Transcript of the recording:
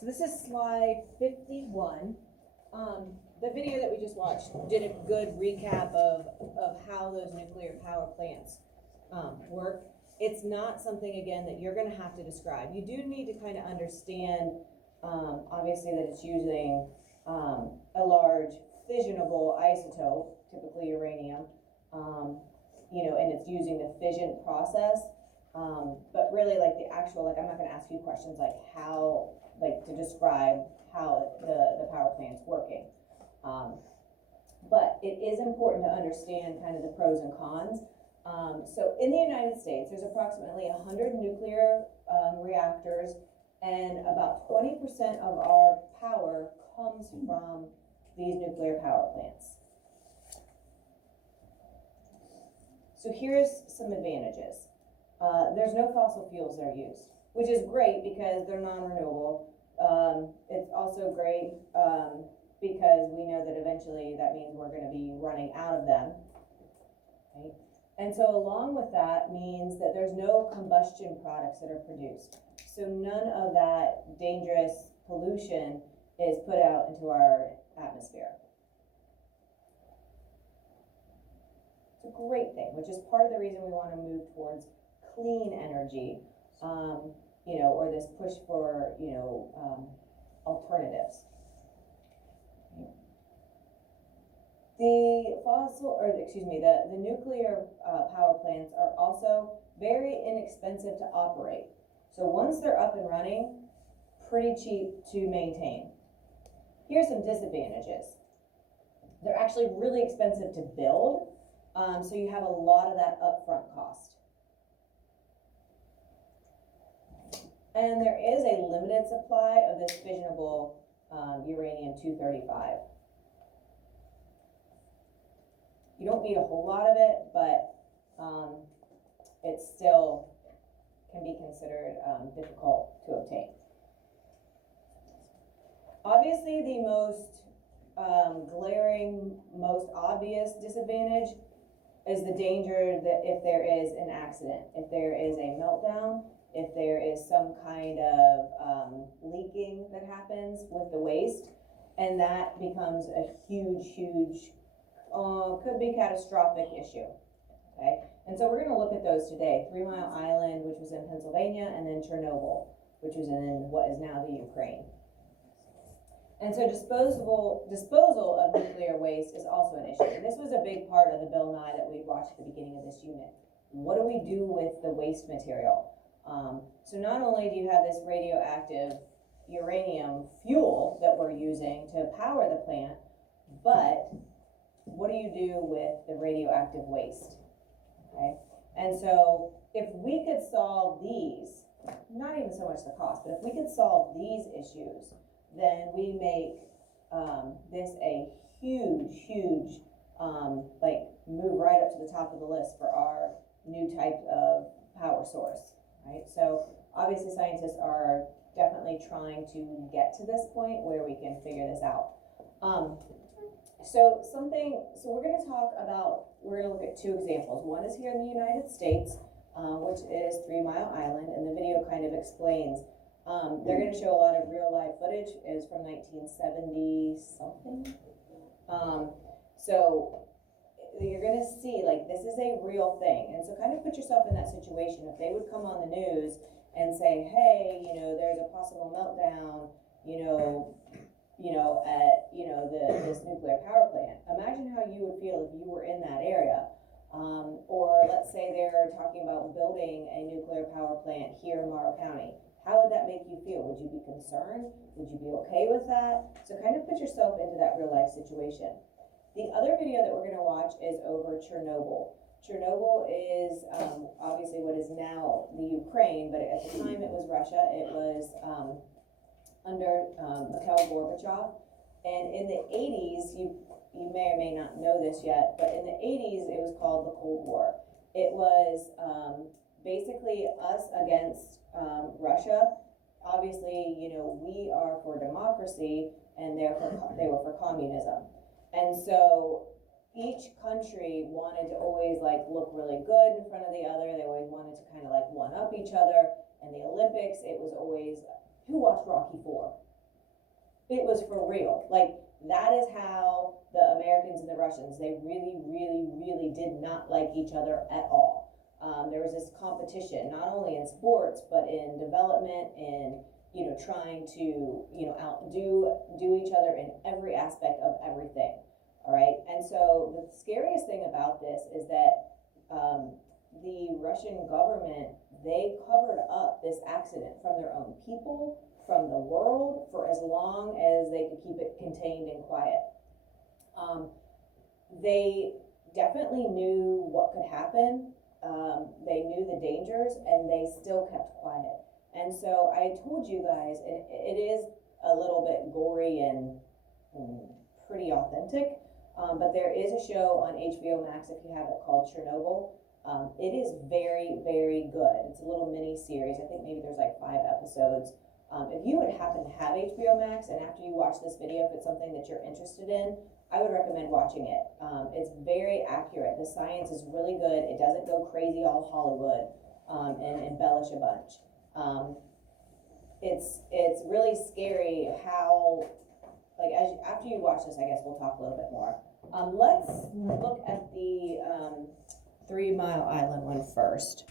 So this is slide 51. The video that we just watched did a good recap of how those nuclear power plants work. It's not something, again, that you're going to have to describe. You do need to kind of understand, obviously, that it's using a large fissionable isotope, typically uranium, and it's using the fission process. But really, like the actual, I'm not going to ask you questions like how, to describe how the power plant's working. But it is important to understand kind of the pros and cons. So in the United States, there's approximately 100 nuclear reactors, and about 20% of our power comes from these nuclear power plants. So here's some advantages. There's no fossil fuels that are used, which is great because they're non-renewable. It's also great because we know that eventually that means we're going to be running out of them. Right? And so along with that means that there's no combustion products that are produced. So none of that dangerous pollution is put out into our atmosphere. It's a great thing, which is part of the reason we want to move towards clean energy, or this push for, alternatives. The nuclear power plants are also very inexpensive to operate. So once they're up and running, pretty cheap to maintain. Here's some disadvantages. They're actually really expensive to build, so you have a lot of that upfront cost. And there is a limited supply of this fissionable uranium-235. You don't need a whole lot of it, but it still can be considered difficult to obtain. Obviously, the most glaring, most obvious disadvantage is the danger that if there is an accident, if there is a meltdown, if there is some kind of leaking that happens with the waste, and that becomes a huge, could be catastrophic issue, okay? And so we're gonna look at those today. 3 Mile Island, which was in Pennsylvania, and then Chernobyl, which was in what is now the Ukraine. And so disposal of nuclear waste is also an issue. And this was a big part of the Bill Nye that we watched at the beginning of this unit. What do we do with the waste material? So not only do you have this radioactive uranium fuel that we're using to power the plant, but what do you do with the radioactive waste? Okay, and so if we could solve these, not even so much the cost, but if we could solve these issues, then we make this a huge move right up to the top of the list for our new type of power source, right? So obviously scientists are definitely trying to get to this point where we can figure this out. So we're going to look at 2 examples. One is here in the United States, which is 3 Mile Island, and the video kind of explains. They're going to show a lot of real life footage. It was from 1970 something. So you're going to see, this is a real thing. And so kind of put yourself in that situation. If they would come on the news and say, hey, there's a possible meltdown, at this nuclear power plant. Imagine how you would feel if you were in that area. Or let's say they're talking about building a nuclear power plant here in Morrow County. How would that make you feel? Would you be concerned? Would you be okay with that? So kind of put yourself into that real life situation. The other video that we're going to watch is over Chernobyl. Chernobyl is obviously what is now the Ukraine, but at the time it was Russia. It was under Mikhail Gorbachev. And in the 80s, you may or may not know this yet, but in the 80s it was called the Cold War. It was basically us against Russia. Obviously, we are for democracy, and they were for communism. And so each country wanted to always look really good in front of the other. They always wanted to kind of one up each other. In the Olympics, it was always who watched Rocky IV, It was for real. Like, that is how the Americans and the Russians, they really, really, really did not like each other at all. There was this competition, not only in sports, but in development, in, trying to, outdo each other in every aspect of everything. All right. And so the scariest thing about this is that the Russian government, they covered up this accident from their own people, from the world, for as long as they could keep it contained and quiet. They definitely knew what could happen. They knew the dangers, and they still kept quiet. And so I told you guys, and it is a little bit gory and pretty authentic, but there is a show on HBO Max, if you have it, called Chernobyl. It is very, very good. It's a little mini series. I think maybe there's like 5 episodes. If you would happen to have HBO Max, and after you watch this video, if it's something that you're interested in, I would recommend watching it. It's very accurate. The science is really good. It doesn't go crazy all Hollywood and embellish a bunch. It's really scary how, like, after you watch this, I guess we'll talk a little bit more. Let's look at the 3 Mile Island one first.